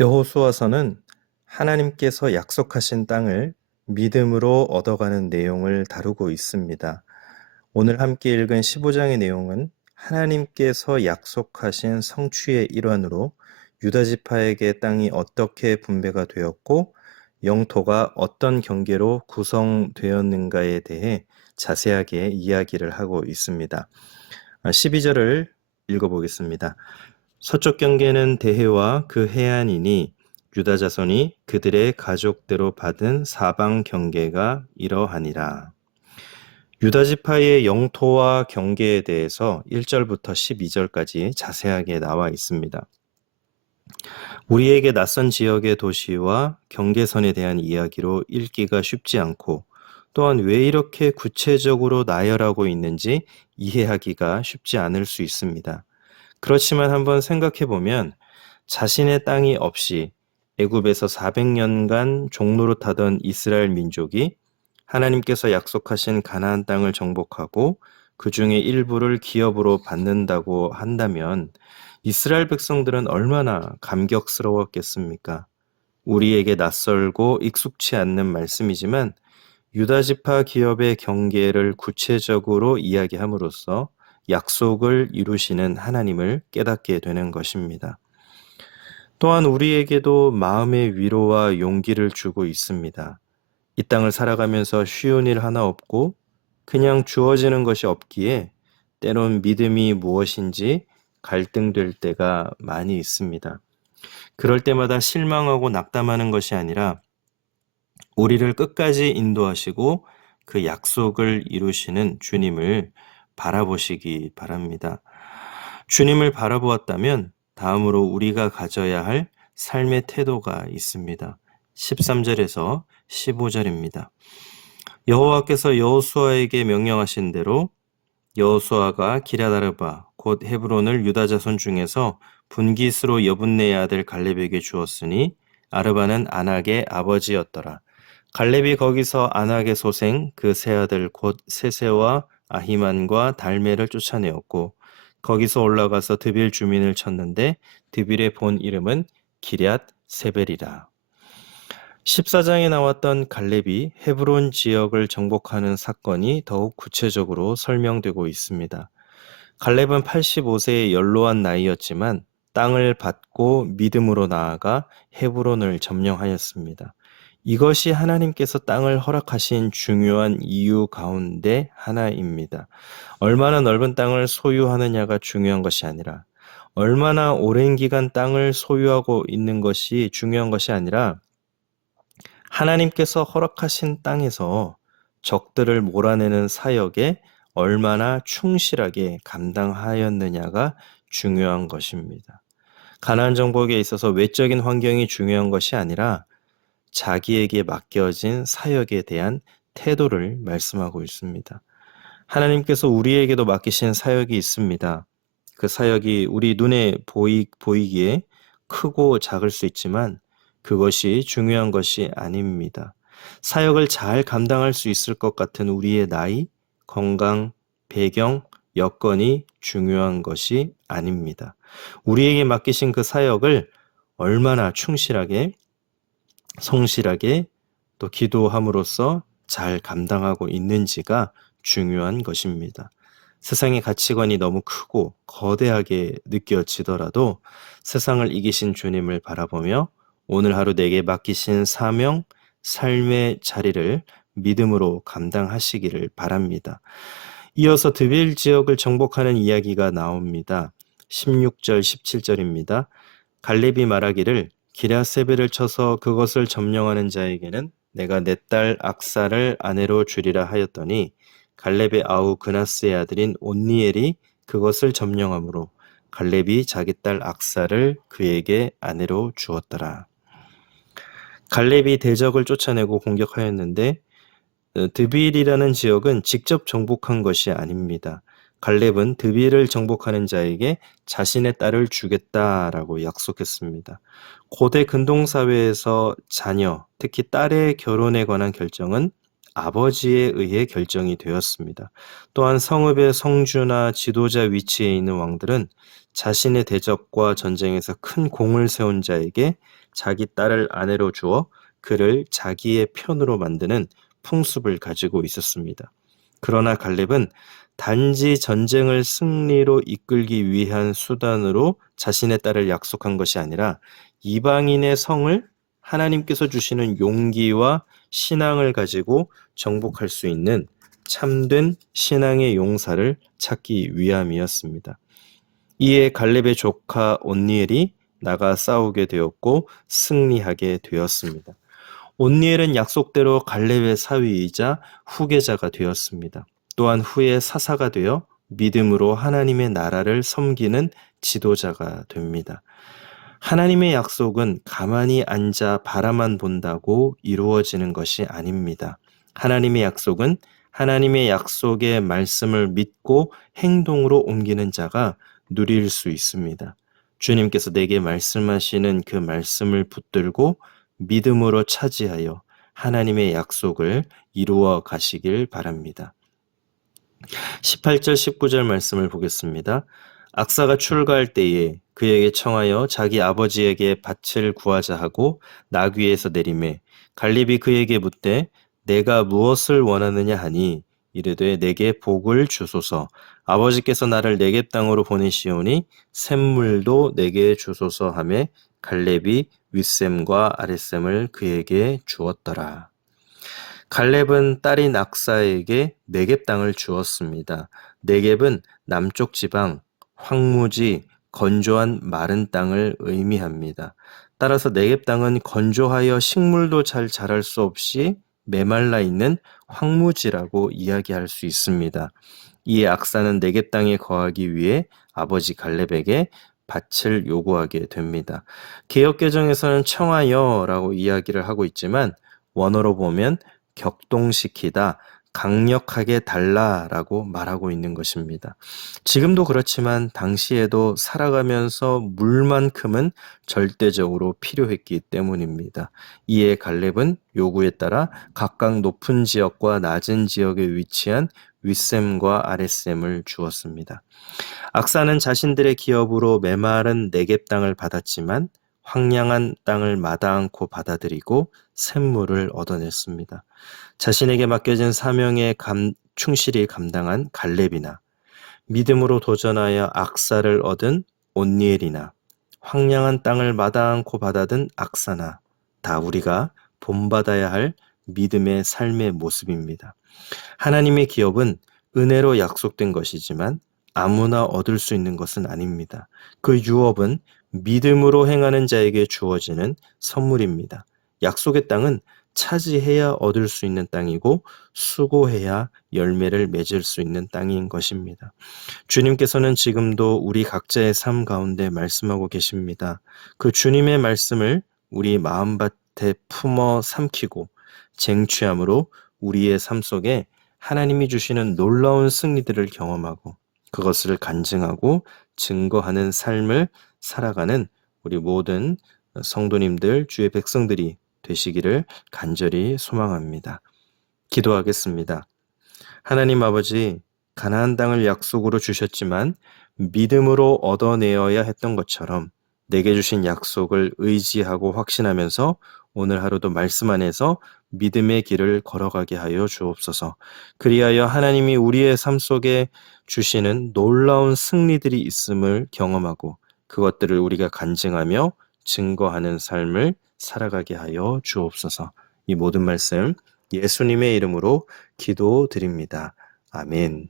여호수아서는 하나님께서 약속하신 땅을 믿음으로 얻어가는 내용을 다루고 있습니다. 오늘 함께 읽은 15장의 내용은 하나님께서 약속하신 성취의 일환으로 유다 지파에게 땅이 어떻게 분배가 되었고 영토가 어떤 경계로 구성되었는가에 대해 자세하게 이야기를 하고 있습니다. 12절을 읽어보겠습니다. 서쪽 경계는 대해와 그 해안이니 유다 자손이 그들의 가족대로 받은 사방 경계가 이러하니라. 유다 지파의 영토와 경계에 대해서 1절부터 12절까지 자세하게 나와 있습니다. 우리에게 낯선 지역의 도시와 경계선에 대한 이야기로 읽기가 쉽지 않고 또한 왜 이렇게 구체적으로 나열하고 있는지 이해하기가 쉽지 않을 수 있습니다. 그렇지만 한번 생각해 보면 자신의 땅이 없이 애굽에서 400년간 종노릇하던 이스라엘 민족이 하나님께서 약속하신 가나안 땅을 정복하고 그 중에 일부를 기업으로 받는다고 한다면 이스라엘 백성들은 얼마나 감격스러웠겠습니까? 우리에게 낯설고 익숙치 않는 말씀이지만 유다 지파 기업의 경계를 구체적으로 이야기함으로써 약속을 이루시는 하나님을 깨닫게 되는 것입니다. 또한 우리에게도 마음의 위로와 용기를 주고 있습니다. 이 땅을 살아가면서 쉬운 일 하나 없고 그냥 주어지는 것이 없기에 때론 믿음이 무엇인지 갈등될 때가 많이 있습니다. 그럴 때마다 실망하고 낙담하는 것이 아니라 우리를 끝까지 인도하시고 그 약속을 이루시는 주님을 바라보시기 바랍니다. 주님을 바라보았다면 다음으로 우리가 가져야 할 삶의 태도가 있습니다. 13절에서 15절입니다. 여호와께서 여호수아에게 명령하신 대로 여호수아가 기럇아르바 곧 헤브론을 유다 자손 중에서 분깃으로 여분네의 아들 갈렙에게 주었으니 아르바는 안악의 아버지였더라. 갈렙이 거기서 안악의 소생 그 세 아들 곧 세세와 아히만과 달메를 쫓아내었고 거기서 올라가서 드빌 주민을 쳤는데 드빌의 본 이름은 기럇 세벨이라. 14장에 나왔던 갈렙이 헤브론 지역을 정복하는 사건이 더욱 구체적으로 설명되고 있습니다. 갈렙은 85세의 연로한 나이였지만 땅을 받고 믿음으로 나아가 헤브론을 점령하였습니다. 이것이 하나님께서 땅을 허락하신 중요한 이유 가운데 하나입니다. 얼마나 넓은 땅을 소유하느냐가 중요한 것이 아니라 얼마나 오랜 기간 땅을 소유하고 있는 것이 중요한 것이 아니라 하나님께서 허락하신 땅에서 적들을 몰아내는 사역에 얼마나 충실하게 감당하였느냐가 중요한 것입니다. 가나안 정복에 있어서 외적인 환경이 중요한 것이 아니라 자기에게 맡겨진 사역에 대한 태도를 말씀하고 있습니다. 하나님께서 우리에게도 맡기신 사역이 있습니다. 그 사역이 우리 눈에 보이기에 크고 작을 수 있지만 그것이 중요한 것이 아닙니다. 사역을 잘 감당할 수 있을 것 같은 우리의 나이, 건강, 배경, 여건이 중요한 것이 아닙니다. 우리에게 맡기신 그 사역을 얼마나 충실하게, 성실하게 또 기도함으로써 잘 감당하고 있는지가 중요한 것입니다. 세상의 가치관이 너무 크고 거대하게 느껴지더라도 세상을 이기신 주님을 바라보며 오늘 하루 내게 맡기신 사명, 삶의 자리를 믿음으로 감당하시기를 바랍니다. 이어서 드빌 지역을 정복하는 이야기가 나옵니다. 16절, 17절입니다. 갈렙이 말하기를 기럇세벨을 쳐서 그것을 점령하는 자에게는 내가 내 딸 악사를 아내로 주리라 하였더니 갈렙의 아우 그나스의 아들인 온니엘이 그것을 점령하므로 갈렙이 자기 딸 악사를 그에게 아내로 주었더라. 갈렙이 대적을 쫓아내고 공격하였는데 드빌이라는 지역은 직접 정복한 것이 아닙니다. 갈렙은 드빌을 정복하는 자에게 자신의 딸을 주겠다라고 약속했습니다. 고대 근동사회에서 자녀, 특히 딸의 결혼에 관한 결정은 아버지에 의해 결정이 되었습니다. 또한 성읍의 성주나 지도자 위치에 있는 왕들은 자신의 대적과 전쟁에서 큰 공을 세운 자에게 자기 딸을 아내로 주어 그를 자기의 편으로 만드는 풍습을 가지고 있었습니다. 그러나 갈렙은 단지 전쟁을 승리로 이끌기 위한 수단으로 자신의 딸을 약속한 것이 아니라 이방인의 성을 하나님께서 주시는 용기와 신앙을 가지고 정복할 수 있는 참된 신앙의 용사를 찾기 위함이었습니다. 이에 갈렙의 조카 온니엘이 나가 싸우게 되었고 승리하게 되었습니다. 온니엘은 약속대로 갈렙의 사위이자 후계자가 되었습니다. 또한 후에 사사가 되어 믿음으로 하나님의 나라를 섬기는 지도자가 됩니다. 하나님의 약속은 가만히 앉아 바라만 본다고 이루어지는 것이 아닙니다. 하나님의 약속은 하나님의 약속의 말씀을 믿고 행동으로 옮기는 자가 누릴 수 있습니다. 주님께서 내게 말씀하시는 그 말씀을 붙들고 믿음으로 차지하여 하나님의 약속을 이루어 가시길 바랍니다. 18절 19절 말씀을 보겠습니다. 악사가 출가할 때에 그에게 청하여 자기 아버지에게 밭을 구하자 하고 나귀에서 내리매 갈렙이 그에게 묻되 내가 무엇을 원하느냐 하니 이르되 내게 복을 주소서 아버지께서 나를 네겝 땅으로 보내시오니 샘물도 내게 주소서 하매 갈렙이 윗샘과 아랫샘을 그에게 주었더라. 갈렙은 딸인 악사에게 네겝 땅을 주었습니다. 네겝은 남쪽 지방, 황무지, 건조한 마른 땅을 의미합니다. 따라서 네겝 땅은 건조하여 식물도 잘 자랄 수 없이 메말라 있는 황무지라고 이야기할 수 있습니다. 이에 악사는 네겝 땅에 거하기 위해 아버지 갈렙에게 밭을 요구하게 됩니다. 개역개정에서는 청하여라고 이야기를 하고 있지만 원어로 보면 격동시키다, 강력하게 달라라고 말하고 있는 것입니다. 지금도 그렇지만 당시에도 살아가면서 물만큼은 절대적으로 필요했기 때문입니다. 이에 갈렙은 요구에 따라 각각 높은 지역과 낮은 지역에 위치한 윗샘과 아랫샘을 주었습니다. 악사는 자신들의 기업으로 메마른 네겝 땅을 받았지만 황량한 땅을 마다 않고 받아들이고 샘물을 얻어냈습니다. 자신에게 맡겨진 사명에 충실히 감당한 갈렙이나 믿음으로 도전하여 악사를 얻은 온니엘이나 황량한 땅을 마다 않고 받아든 악사나 다 우리가 본받아야 할 믿음의 삶의 모습입니다. 하나님의 기업은 은혜로 약속된 것이지만 아무나 얻을 수 있는 것은 아닙니다. 그 유업은 믿음으로 행하는 자에게 주어지는 선물입니다. 약속의 땅은 차지해야 얻을 수 있는 땅이고 수고해야 열매를 맺을 수 있는 땅인 것입니다. 주님께서는 지금도 우리 각자의 삶 가운데 말씀하고 계십니다. 그 주님의 말씀을 우리 마음밭에 품어 삼키고 쟁취함으로 우리의 삶 속에 하나님이 주시는 놀라운 승리들을 경험하고 그것을 간증하고 증거하는 삶을 살아가는 우리 모든 성도님들, 주의 백성들이 되시기를 간절히 소망합니다. 기도하겠습니다. 하나님 아버지, 가나안 땅을 약속으로 주셨지만 믿음으로 얻어내어야 했던 것처럼 내게 주신 약속을 의지하고 확신하면서 오늘 하루도 말씀 안에서 믿음의 길을 걸어가게 하여 주옵소서. 그리하여 하나님이 우리의 삶 속에 주시는 놀라운 승리들이 있음을 경험하고 그것들을 우리가 간증하며 증거하는 삶을 살아가게 하여 주옵소서. 이 모든 말씀 예수님의 이름으로 기도드립니다. 아멘.